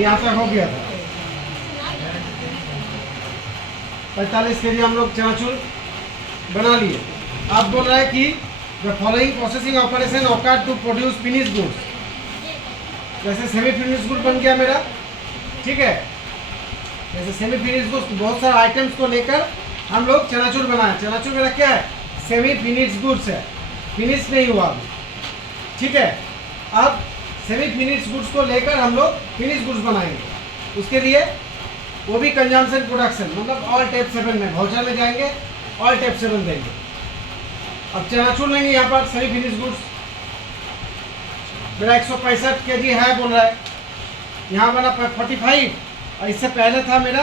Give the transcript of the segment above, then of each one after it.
यहाँ तक हो गया था। 45 kg हम लोग चनाचूर बना लिए। अब बोल रहा है कि the following processing operation occur to produce finish goods. जैसे सेमी फिनिश गुड बन गया मेरा, ठीक है। जैसे सेमी फिनिश गुड्स बहुत सारे आइटम्स को लेकर हम लोग चनाचूर बनाए। चनाचूर मेरा क्या है, सेमी फिनिश गुड्स है, फिनिश नहीं हुआ अभी, ठीक है। अब सेमी फिनिश गुड्स को लेकर हम लोग फिनिश गुड्स बनाएंगे। उसके लिए वो भी कंजम्पशन प्रोडक्शन, मतलब ऑल टाइप 7 में वाउचर में जाएंगे, ऑल टाइप 7 देंगे। अब चनाचूर लेंगे यहाँ पर सेमी फिनिश गुड्स। मेरा 165 kg है बोल रहा है, यहाँ बना 45 और इससे पहले था मेरा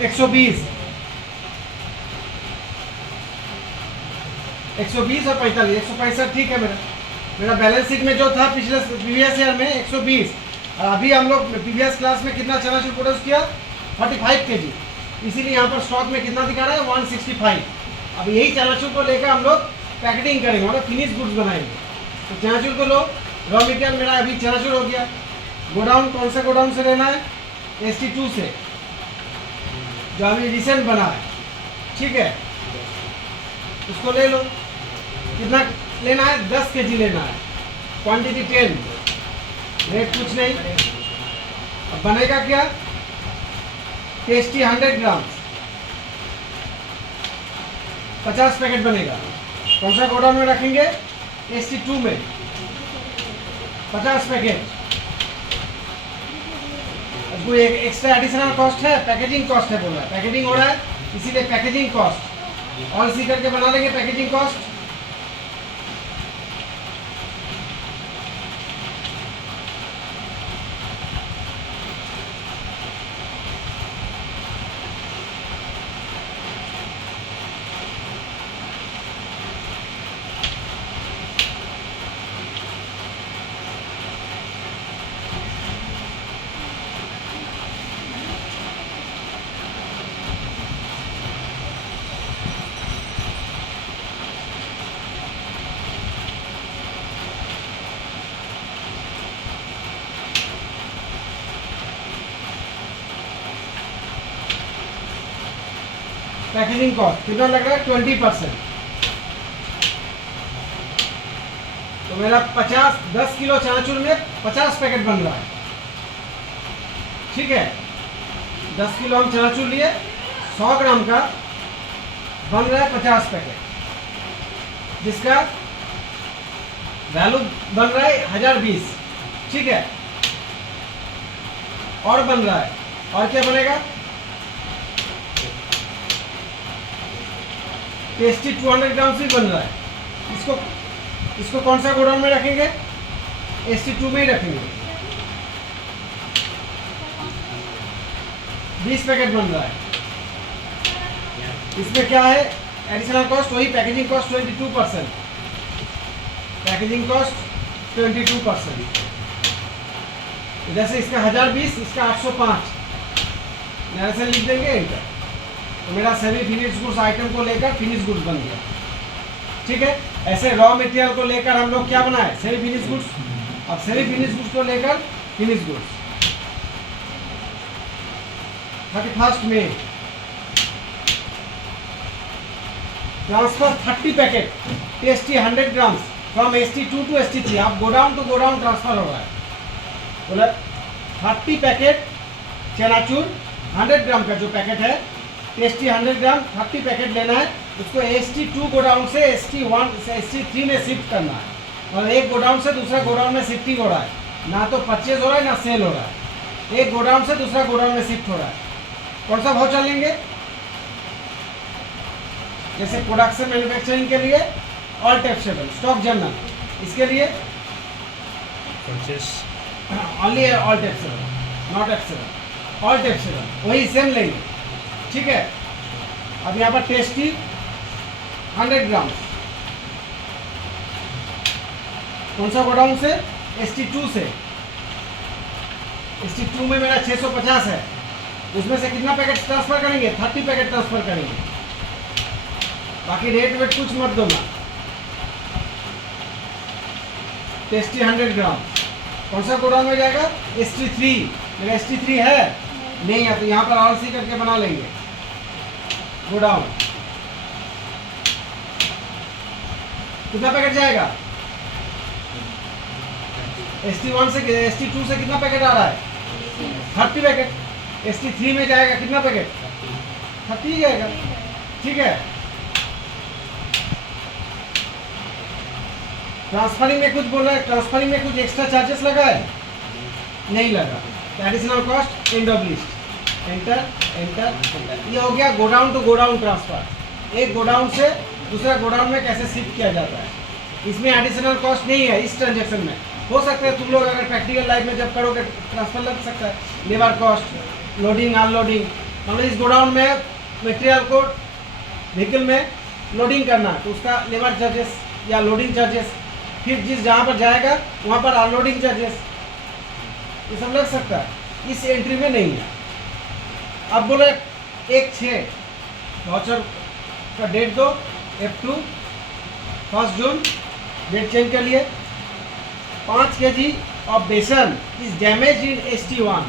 120 और 45, 165 ठीक है। मेरा बैलेंस शीट में जो था पिछले प्रीवियस ईयर में 120, और अभी हम लोग प्रीवियस क्लास में कितना चनाचूर प्रोड्यूस किया 45 kg, इसीलिए यहाँ पर स्टॉक में कितना दिखा रहा है 165। अब यही चनाचूर को लेकर हम लोग पैकेटिंग करेंगे, मतलब फिनिश गुड्स बनाएंगे। तो चनाचूर को लो, रॉ मटेरियल मेरा अभी चनाचूर हो गया। गोडाउन कौन सा गोडाउन से लेना है, ST2 से, जो अभी रिसेंट बना है, ठीक है। उसको ले लो। कितना लेना है, 10 kg लेना है, क्वांटिटी 10, रेट कुछ नहीं। अब बनेगा क्या, टेस्टी 100 ग्राम, 50 पैकेट बनेगा। कौन सा गोडाउन में रखेंगे, ST2 में 50 पैकेट। कोई एक्स्ट्रा एडिशनल कॉस्ट है, पैकेजिंग कॉस्ट है, बोल रहा है पैकेजिंग हो रहा है, इसीलिए पैकेजिंग कॉस्ट और इसी करके बना लेंगे पैकेजिंग कॉस्ट। पैकेजिंग कॉस्ट कितना लग रहा है, 20%। तो मेरा 10 किलो चनाचूर में 50 पैकेट बन रहा है, ठीक है। 10 किलो हम चनाचूर लिए, 100 ग्राम का बन रहा है 50 पैकेट, जिसका वैल्यू बन रहा है 1020, ठीक है। और बन रहा है, और क्या बनेगा, टेस्टी 200 ग्राम भी बन रहा है। इसको कौन सा गोडाउन में रखेंगे, ST2 में ही रखेंगे। 20 पैकेट बन रहा है। इसमें क्या है एडिशनल कॉस्ट, वही पैकेजिंग कॉस्ट 22%, पैकेजिंग कॉस्ट 22%। जैसे इसका 1020, इसका 805 ऐसे लिख देंगे इनका। तो मेरा सेमी फिनिश गुड्स आइटम को लेकर फिनिश गुड्स बन गया, ठीक है। ऐसे रॉ मटेरियल को लेकर हम लोग क्या बनाए, सेमी फिनिश गुड्स। अब सेमी फिनिश गुड्स को लेकर फिनिश गुड्स 31 मई transfer 30 packet tasty 100 gram from ST2 to ST3। आप गोडाउन टू गोडाउन ट्रांसफर हो रहा है, बोला 30 पैकेट चनाचूर 100 ग्राम का जो पैकेट है, टेस्टी 100 ग्राम 30 पैकेट लेना है। उसको ST2 गोडाउन से ST1 से ST3 में शिफ्ट करना है, और एक गोडाउन से दूसरा गोडाउन में शिफ्टिंग हो रहा है, ना तो परचेज हो रहा है ना सेल हो रहा है, एक गोडाउन से दूसरा गोडाउन में शिफ्ट हो रहा है। कौन सा भाव चलेंगे, जैसे प्रोडक्शन मैन्युफैक्चरिंग के लिए ऑल टाइप 7 स्टॉक जर्नल, इसके लिए only all type 7 not F7, all type 7 वही सेम लेंगे, ठीक है। अब यहाँ पर टेस्टी 100 ग्राम कौन सा गोडाउन से, ST2 से, ST2 में मेरा 650 है, उसमें से कितना पैकेट ट्रांसफ़र करेंगे? 30 पैकेट ट्रांसफ़र करेंगे, बाकी रेट वेट कुछ मत दो ना। टेस्टी 100 ग्राम कौन सा गोडाउन में जाएगा? ST3। मेरा ST3 है नहीं है तो यहाँ पर RC करके बना लेंगे गोडाउन। कितना पैकेट जाएगा? ST1 से ST2 से कितना पैकेट आ रहा है? 30 पैकेट। ST3 में जाएगा कितना पैकेट? 30 जाएगा, ठीक है। ट्रांसफरिंग में कुछ बोल रहा है, ट्रांसफरिंग में कुछ एक्स्ट्रा चार्जेस लगा है? नहीं लगा। Additional cost end of list, enter enter enter. ये हो गया गोडाउन टू गोडाउन ट्रांसफर, एक गोडाउन से दूसरा गोडाउन में कैसे शिफ्ट किया जाता है। इसमें एडिशनल कॉस्ट नहीं है इस ट्रांजेक्शन में। हो सकता है तुम लोग अगर प्रैक्टिकल लाइफ में जब करोगे ट्रांसफर लग सकता है, लेबर कॉस्ट, लोडिंग अनलोडिंग। मतलब इस गोडाउन में मटेरियल को व्हीकल में लोडिंग करना तो उसका लेबर चार्जेस या लोडिंग चार्जेस, फिर जिस जहाँ पर जाएगा वहाँ पर अनलोडिंग चार्जेस, ये सब लग सकता है। इस एंट्री में नहीं है। अब बोले 1/6 वाउचर का डेट दो, F2 1 जून, डेट चेंज कर लिए। 5 kg ऑफ बेसन इज डैमेज इन ST1।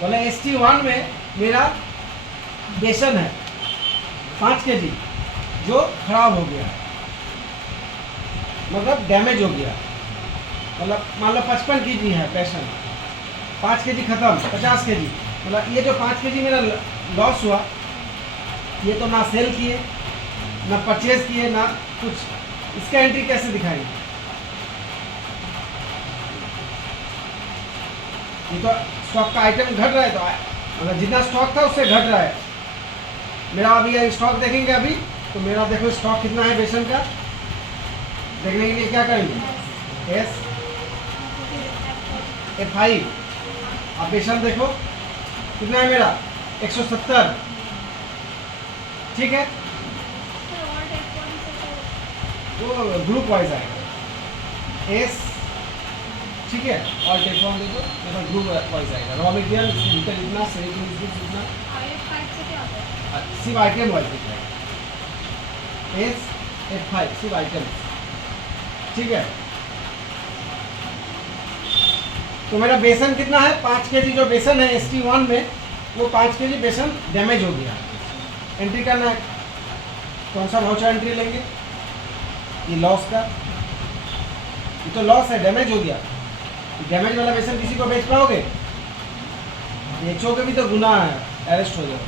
बोले ST1 में मेरा बेसन है 5 kg जो खराब हो गया, मतलब डैमेज हो गया। मतलब मान लो 55 kg है बेसन, 5 kg खत्म, 50 kg। मतलब ये जो 5 kg मेरा लॉस हुआ, ये तो ना सेल किए ना परचेज किए ना कुछ। इसका एंट्री कैसे दिखाएंगे? ये तो स्टॉक का आइटम घट रहा है, तो मतलब जितना स्टॉक था उससे घट रहा है। मेरा अभी ये स्टॉक देखेंगे अभी, तो मेरा देखो स्टॉक कितना है बेसन का। देखने के लिए क्या करेंगे? F5। अब बेसन देखो कितना है मेरा? 170, ठीक है। वो ग्रुप वाइज आएगा S, ठीक है। और टेलीफॉर्म देखो मेरा ग्रुप वाइज आएगा। रॉ मटेरियल इतना, इतना सिर्फ आइटम वाइज दिखाएगा। F5 सिर्फ आइटम, ठीक है। तो मेरा बेसन कितना है? 5 kg जो बेसन है ST1 में, वो 5 kg बेसन डैमेज हो गया। एंट्री करना है, कौन सा वाउचर एंट्री लेंगे? ये लॉस का, ये तो लॉस है, डैमेज हो गया। डैमेज वाला बेसन किसी को बेच पाओगे? बेचोगे भी तो गुनाह है, अरेस्ट हो जाओ।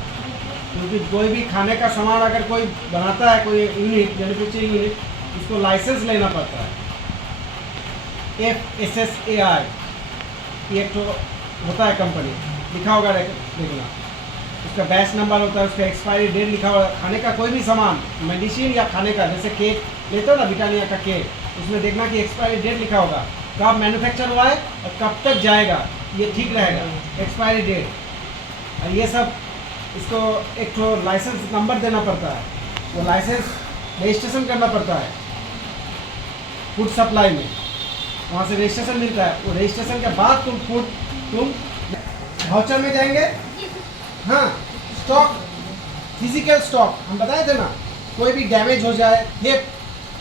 क्योंकि कोई भी खाने का सामान अगर कोई बनाता है, कोई यूनिट, मैन्युफैक्चरिंग यूनिट, इसको लाइसेंस लेना पड़ता है। FSSAI ये एक तो होता है कंपनी, लिखा होगा देखना, उसका बैच नंबर होता है, उसका एक्सपायरी डेट लिखा होगा। खाने का कोई भी सामान, मेडिसिन या खाने का, जैसे केक लेते हो ना, ब्रिटानिया का केक, उसमें देखना कि एक्सपायरी डेट लिखा होगा, कब मैन्युफैक्चर हुआ है और कब तक जाएगा, ये ठीक रहेगा, एक्सपायरी डेट। और ये सब इसको एक तो लाइसेंस नंबर देना पड़ता है, वो लाइसेंस रजिस्ट्रेशन करना पड़ता है फूड सप्लाई में, वहाँ से रजिस्ट्रेशन मिलता है। वो रजिस्ट्रेशन के बाद तुम वाउचर में जाएंगे। हाँ, स्टॉक, फिजिकल स्टॉक हम बताए थे ना, कोई भी डैमेज हो जाए, ये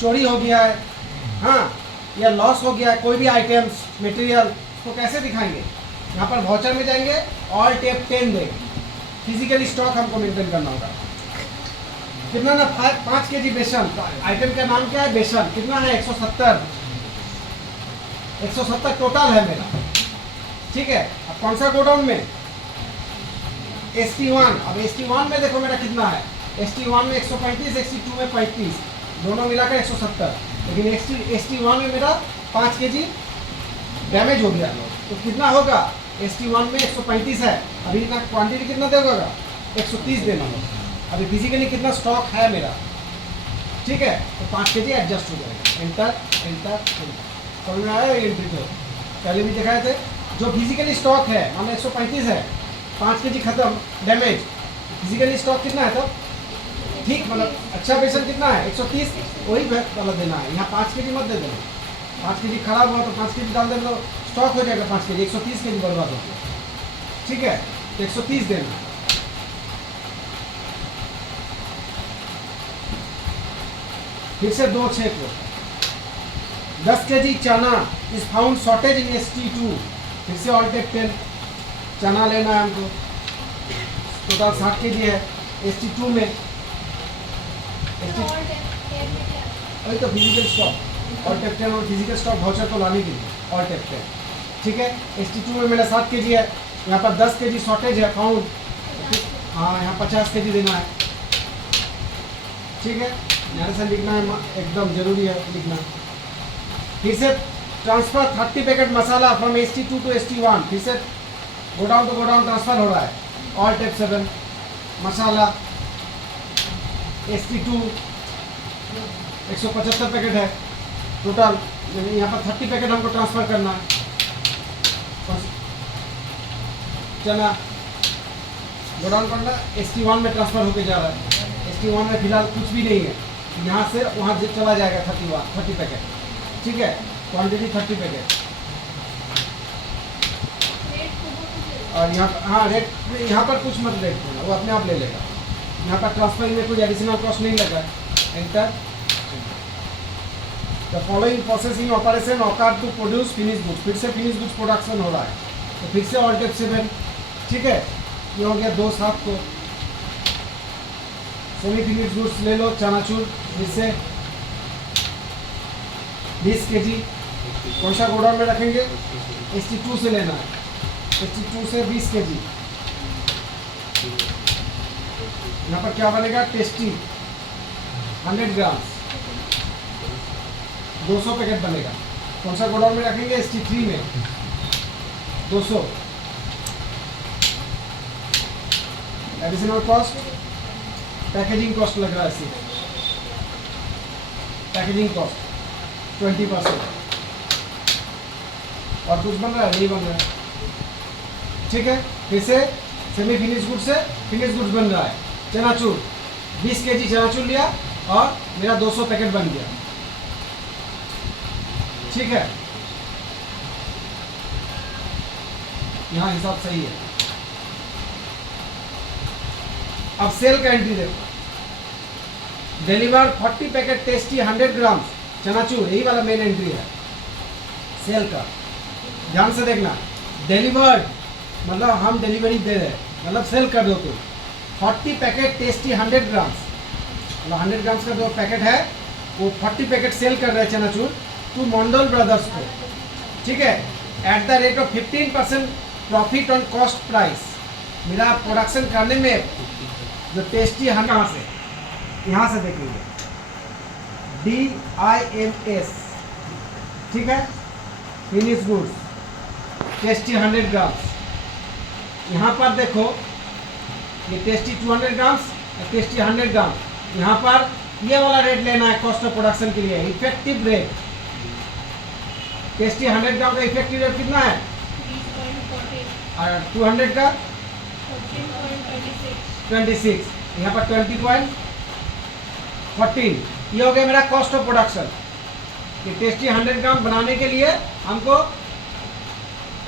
चोरी हो गया है, हाँ, या लॉस हो गया है कोई भी आइटम्स मटेरियल, तो कैसे दिखाएंगे? यहाँ पर वाउचर में जाएंगे, ऑल टेप 10 देंगे। फिजिकली स्टॉक हमको मेंटेन करना होगा। कितना ना 5 kg बेसन, आइटम का नाम क्या है? बेसन। कितना है? 170। 170 टोटल है मेरा, ठीक है। अब कौन सा गोडाउन में? ST1। अब ST1 में देखो मेरा कितना है? ST1 में 135, ST2 में 35, दोनों मिलाकर 170। लेकिन ST1 में मेरा 5 kg डैमेज हो गया, तो कितना होगा? ST1 में 135 है, अभी इतना क्वांटिटी कितना देगा? 130 देना होगा। अभी फिजिकली कितना स्टॉक है मेरा, ठीक है, तो 5 kg एडजस्ट हो जाएगा। एंटर एंटर एंटर, समझ में आया? एंट्री तो पहले भी दिखाए थे। जो फिजिकली स्टॉक है, मान लो 135 है, 5 kg खत्म, डैमेज। फिजिकली स्टॉक कितना है तब? ठीक, मतलब अच्छा बेसन कितना है? 130, वही वाला देना है। यहाँ 5 kg मत दे देना, 5 kg खराब हुआ तो 5 kg डाल देना तो स्टॉक हो जाएगा 5 kg, 130 kg बर्बाद हो गया। ठीक है, तो 130 देना। फिर से 2 6 को 10 kg चना is found shortage in ST2। फिर से ऑल्टेक 10 चना लेना है हमको, टोटल 60 kg है ST2 में। वही तो फिजिकल स्टॉक, ऑल्टेक 10 और फिजिकल स्टॉक वाउचर तो लाने के लिए ऑल्टेक 10। ठीक है, ST2 में मेरा 7 kg है, यहाँ पर 10 kg शॉर्टेज है फाउंड। हाँ, यहाँ 50 kg देना है। ठीक है, यहाँ से लिखना है, एकदम जरूरी है लिखना। फिर से transfer 30 packet masala from ST2 to ST1। फिर से गोडाउन टू गोडाउन ट्रांसफर हो रहा है। ऑल टेप 7 मसाला ST2 175 पैकेट है टोटल, यहाँ पर 30 पैकेट हमको ट्रांसफर करना है। चना गोडाउन करना, ST1 में ट्रांसफर होके जा रहा है। ST1 में फिलहाल कुछ भी नहीं है, यहाँ से वहाँ चला जाएगा 30 पैकेट। ठीक है, क्वांटिटी 30 पैकेट। और यहाँ हाँ रेट यहाँ पर कुछ मत रेट देना, वो अपने आप ले लेगा। यहाँ पर ट्रांसफरिंग में कुछ एडिशनल कॉस्ट नहीं लगा। Enter. The following processing operation occur to produce finish goods. फिर से फिनिश गुड्स प्रोडक्शन हो रहा है, तो फिर से ऑल टेप 7। ठीक है, ये हो गया 2 7 को। सेमी फिनिश गुड्स ले लो, चनाचूर फिर से 20 kg। कौन सा गोडाउन में रखेंगे? ST2 से लेना है, ST2 से 20 kg। यहाँ पर क्या बनेगा? टेस्टी 100 ग्राम 200 पैकेट बनेगा। कौन सा गोडाउन में रखेंगे? ST3 में 200। एडिशनल कॉस्ट, पैकेजिंग कॉस्ट लग रहा है सिर्फ, पैकेजिंग कॉस्ट 20%। और कुछ बन रहा है? नहीं बन रहा है। ठीक है, फिर से सेमी फिनिश गुड से फिनिश गुड्स बन रहा है। चनाचूर 20 kg चनाचूर लिया और मेरा 200 पैकेट बन गया। ठीक है, यहाँ हिसाब सही है। अब सेल का एंट्री देखो। डिलीवर 40 पैकेट टेस्टी 100 ग्राम चनाचूर, यही वाला मेन एंट्री है सेल का। ध्यान से देखना, डिलीवर्ड मतलब हम डिलीवरी दे रहे हैं, मतलब सेल कर दो तो 40 पैकेट टेस्टी 100 ग्राम, मतलब 100 ग्राम का जो पैकेट है वो 40 पैकेट सेल कर रहे हैं चनाचूर टू मंडल ब्रदर्स को। ठीक है, at the rate of 15% profit on cost price. मेरा प्रोडक्शन करने में जो टेस्टी हम कहाँ से, यहाँ से देख लीजिए DIMS। ठीक है, फिनिश गुड्स टेस्टी 100 ग्राम। यहाँ पर देखो ये टेस्टी 200 ग्राम, टेस्टी 100 ग्राम। यहाँ पर ये वाला रेट लेना है कॉस्ट ऑफ प्रोडक्शन के लिए। इफेक्टिव रेट टेस्टी 100 ग्राम का इफेक्टिव रेट कितना है? 200 का 26, यहाँ पर 20.14। ये हो गया मेरा कॉस्ट ऑफ प्रोडक्शन। ये टेस्टी 100 ग्राम बनाने के लिए हमको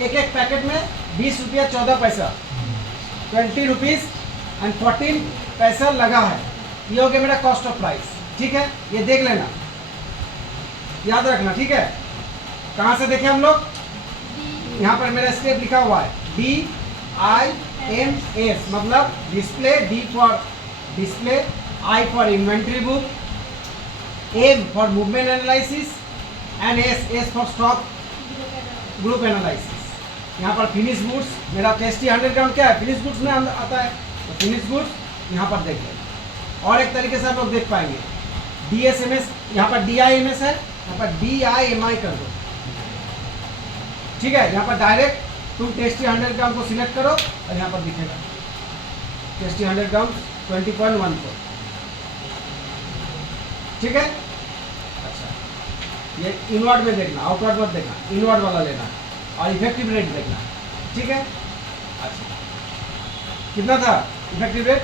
एक पैकेट में 20 रुपया 14 पैसा 20 रुपीज़ एंड 14 पैसा लगा है। ये हो गया मेरा कॉस्ट ऑफ प्राइस। ठीक है, ये देख लेना, याद रखना। ठीक है, कहाँ से देखें हम लोग? यहाँ पर मेरा स्टेप लिखा हुआ है DIMS, मतलब display, D for display, I for inventory book, M for movement analysis and S for stock group analysis. यहाँ पर फिनिश गुड्स मेरा टेस्टी 100 ग्राम क्या है? फिनिश गुड्स में आता है, तो फिनिश गुड्स यहाँ पर देख लें। और एक तरीके से आप लोग देख पाएंगे DSMS, यहाँ पर DIMS है, यहाँ पर DIMI कर दो। ठीक है, यहाँ पर डायरेक्ट तुम टेस्टी 100 ग्राम को सिलेक्ट करो और यहाँ पर दिखेगा टेस्टी 100 ग्राम 20.14। ठीक है, अच्छा ये इनवर्ड में देखना, आउटवर्ड मत देखना, इनवर्ड वाला लेना है और इफेक्टिव रेट देखना है। ठीक है, अच्छा कितना था इफेक्टिव रेट?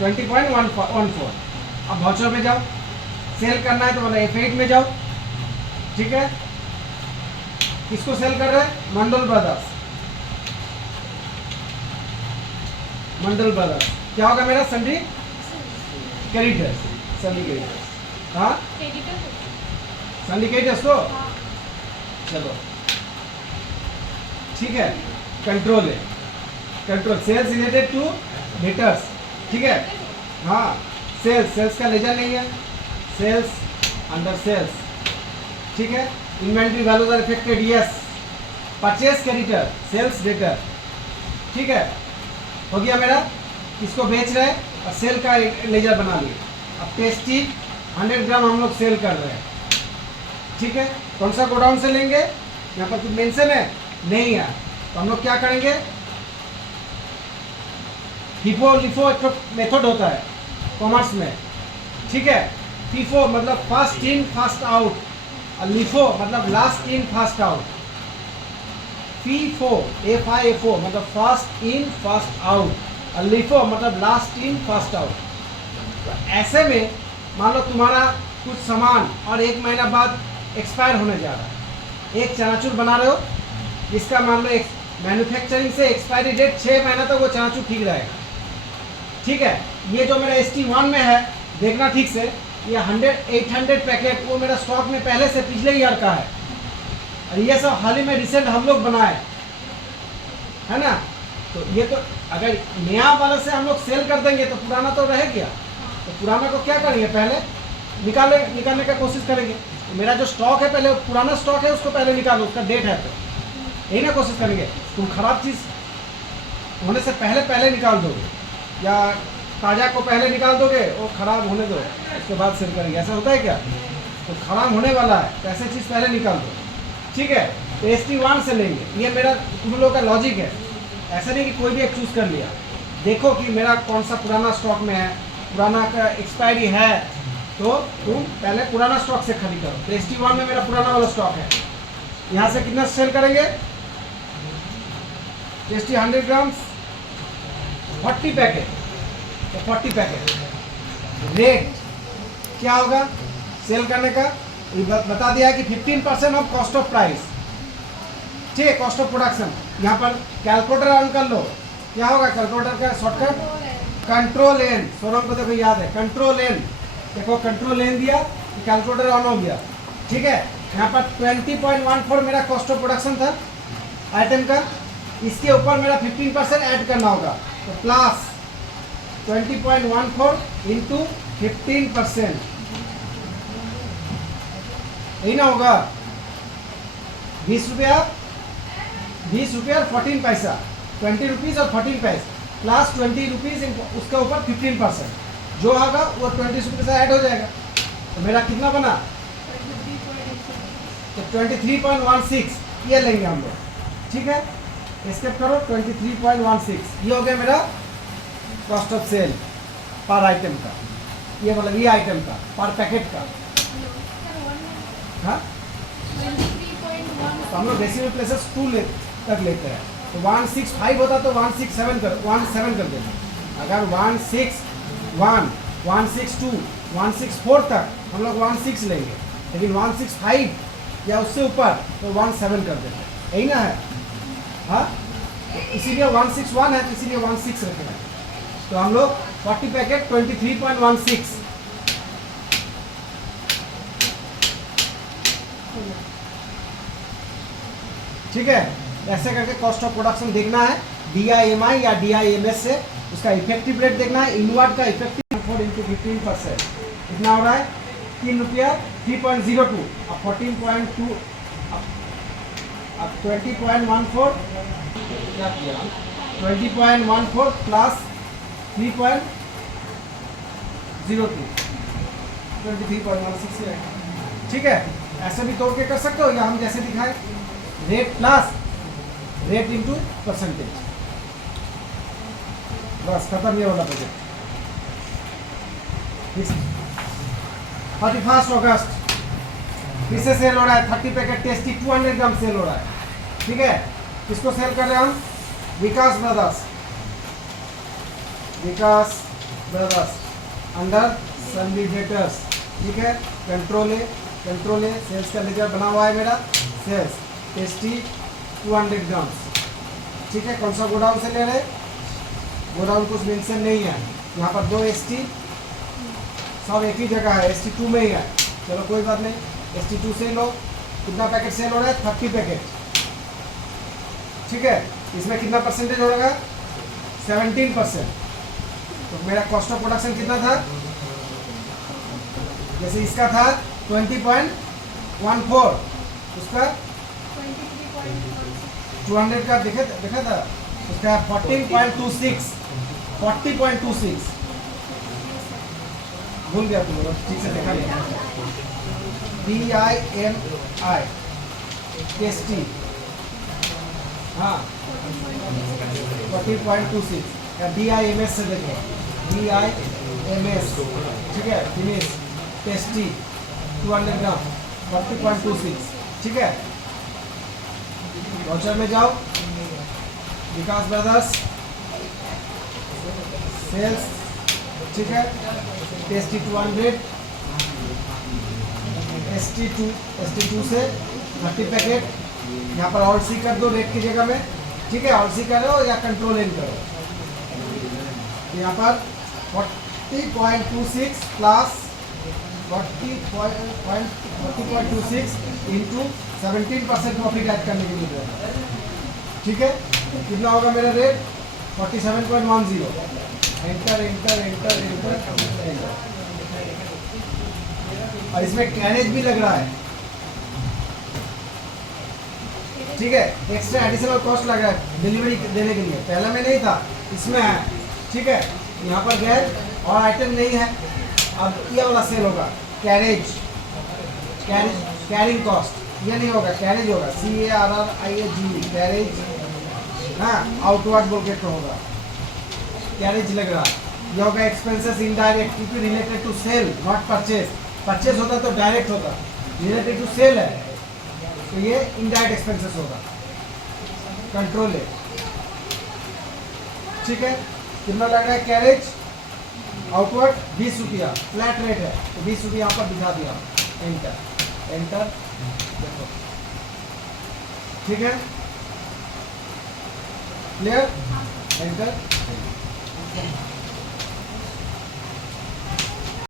20.14। अब वाउचर में जाओ, सेल करना है तो मतलब F8 में जाओ, ठीक है, किसको सेल कर रहे हैं? मंडल ब्रदर्स। मंडल ब्रदर्स क्या होगा मेरा? Sundry creditors, sundry creditors. हाँ सन्डी क्रेडिटर्स तो चलो ठीक है। कंट्रोल है, control sales related to debtors, ठीक है। हाँ सेल्स, सेल्स का लेजर नहीं है, सेल्स अंडर सेल्स, ठीक है। Inventory values are affected, yes. Purchase creditor, sales debtor, ठीक है। हो गया मेरा, इसको बेच रहे हैं और सेल का लेजर बना लिए। अब टेस्टी 100 ग्राम हम लोग सेल कर रहे हैं, ठीक है। कौन सा गोडाउन से लेंगे? यहाँ पर कुछ मेंशन है नहीं है, तो हम लोग क्या करेंगे? फीफो लिफो एक मेथड होता है कॉमर्स में, ठीक है। फीफो मतलब फर्स्ट इन फर्स्ट आउट, और लिफो मतलब last in first out. FIFO FIFO मतलब फर्स्ट इन फर्स्ट आउट, और लिफो मतलब लास्ट इन फर्स्ट आउट। तो ऐसे में मान लो तुम्हारा कुछ सामान और 1 महीना बाद एक्सपायर होने जा रहा है, एक चनाचूर बना रहे हो जिसका मान लो एक मैन्युफैक्चरिंग से एक्सपायरी डेट 6 महीना तक वो चनाचूर ठीक रहेगा, ठीक है। ये जो मेरा ST1 में है, देखना ठीक से, ये 800 पैकेट वो मेरा स्टॉक में पहले से पिछले ईयर का है, और ये सब हाल ही में रिसेंट हम लोग बनाए, है ना। तो ये तो अगर नया वाले से हम लोग सेल कर देंगे तो पुराना तो रह गया, तो पुराना को क्या करेंगे? पहले निकालने का कोशिश करेंगे। तो मेरा जो स्टॉक है, पहले पुराना स्टॉक है उसको पहले निकालो, उसका डेट है तो यही ना कोशिश करेंगे। तुम खराब चीज़ होने से पहले निकाल दोगे, या ताज़ा को पहले निकाल दोगे, वो खराब होने दो उसके बाद सेल करेंगे, ऐसा होता है क्या? तो खराब होने वाला है तो ऐसे चीज़ पहले निकाल दो, ठीक है। तो ST1 से लेंगे, ये मेरा तुम लोगों का लॉजिक है। ऐसा नहीं कि कोई भी एक चूज़ कर लिया, देखो कि मेरा कौन सा पुराना स्टॉक में है, पुराना का एक्सपायरी है, तो तुम पहले पुराना स्टॉक से खरीद करो। तो ST1 में मेरा पुराना वाला स्टॉक है, यहाँ से कितना सेल करेंगे? ST 100 ग्राम 40 पैकेट, तो 40 पैकेट। रेट क्या होगा सेल करने का? ये बता दिया है कि 15% ऑफ कॉस्ट ऑफ प्राइस, ठीक है, कॉस्ट ऑफ प्रोडक्शन। यहाँ पर कैलकुलेटर ऑन कर लो, क्या होगा कैलकुलेटर का शॉर्टकट? Control N। सोनम को देखो याद है, कंट्रोल N, देखो कंट्रोल N दिया, कैलकुलेटर ऑन हो गया, ठीक है। यहाँ पर 20.14 मेरा कॉस्ट ऑफ प्रोडक्शन था आइटम का, इसके ऊपर मेरा 15% ऐड करना होगा, तो प्लस 20.14 इंटू 15%, यही ना होगा? 20 रुपया और 14 पैसा, 20 रुपीज़ और 14 पैसे, प्लस 20 रुपीज़ उसके ऊपर 15%, जो होगा वो 20 रुपये से ऐड हो जाएगा। तो मेरा कितना बना? तो 23.16 ये लेंगे हम लोग, ठीक है। स्टेप करो, 23.16 ये हो गया मेरा कॉस्ट ऑफ सेल पर आइटम का, ये मतलब ये आइटम का पर पैकेट का। हाँ तो हम लोग डेसिमल प्लेसेस 2 तक लेते हैं, तो 165 होता तो 167 कर देना। अगर 161, 162, 164 तक हम लोग 16 लेंगे, लेकिन 165 या उससे ऊपर तो 17 कर देते हैं, यही ना है। हाँ तो इसीलिए 161 है, तो इसीलिए 16 रखना है। तो हम लोग 40 पैकेट 23.16, ठीक है। ऐसे करके कॉस्ट ऑफ प्रोडक्शन देखना है, DIMI या DIMS से उसका इफेक्टिव रेट देखना है। इनवर्ड का इफेक्टिव 4 इंटू 15% कितना हो रहा है? 3 रुपया 3.02, अब 14.2, अब 20.14 क्या किया? 20.14 प्लस 3.02, 23.16, ठीक है। ऐसे भी तोड़ के कर सकते हो, या हम जैसे दिखाए, rate plus rate into percentage, बस खत्म ये वाला प्रोजेक्ट। 31 अगस्त फिर से सेल हो रहा है, 30 पैकेट टेस्टी 200 ग्राम सेल हो रहा है, ठीक है। किसको सेल कर रहे हैं हम? विकास ब्रदर्स अंडर सन्डी डेटर्स, ठीक है। कंट्रोल है कंट्रोल है, सेल्स का लेजर बना हुआ है मेरा, सेल्स टेस्टी 200 ग्राम्स, ठीक है। कौन सा गोडाउन से ले रहे, गोडाउन कुछ मेंशन नहीं है यहाँ पर, 2 ST सब एक ही जगह है, ST2 में ही है, चलो कोई बात नहीं, ST2 से लो। कितना पैकेट सेल हो रहा है, 30 पैकेट, ठीक है। इसमें कितना परसेंटेज हो रहा है, 17%। तो मेरा कॉस्ट ऑफ प्रोडक्शन कितना था, जैसे इसका था 20.14, उसका 200 का देखा था, उसका 14.26, 40.26 भूल गया तुम लोग, ठीक से देखा नहीं, DIMI टेस्टी, हाँ 40.26, या DIMS से देखो, DIMS, ठीक है। फिनिश टेस्टी 200 ग्राम 40.26, ठीक है। वाउचर में जाओ, विकास ब्रदर्स सेल्स, ठीक है। टेस्टी 200, ST2 से 30 पैकेट, यहाँ पर ऑल सी कर दो रेट की जगह में, ठीक है। ऑल सी करो या कंट्रोल एन करो, यहाँ पर 40.26 प्लस 40.26 इंटू 17% प्रॉफिट ऐड करने के लिए, ठीक है। कितना होगा मेरा rate, 47.10, enter enter enter enter enter. और इसमें कैरेज भी लग रहा है, ठीक है। एक्स्ट्रा एडिशनल कॉस्ट लग रहा है डिलीवरी देने के लिए, पहले में नहीं था, इसमें है, ठीक है। यहाँ पर गैर और आइटम नहीं है, अब ये वाला सेल होगा, कैरिंग कॉस्ट, ये नहीं होगा, कैरेज होगा, CARRIAGE कैरेज, हाँ आउटवर्ड बोल के तो होगा, कैरेज लग रहा। ये होगा एक्सपेंसेस इनडायरेक्ट, क्योंकि related to sale not purchase, purchase होता तो डायरेक्ट होता, रिलेटेड टू सेल है तो ये इनडायरेक्ट एक्सपेंसेस होगा, कंट्रोल है, ठीक है। कितना लग रहा है कैरेज, आउटवर्ड 20 रुपया, फ्लैट रेट है तो 20 रुपया यहाँ पर दिखा दिया, एंटर एंटर देखो, ठीक है, क्लियर, एंटर।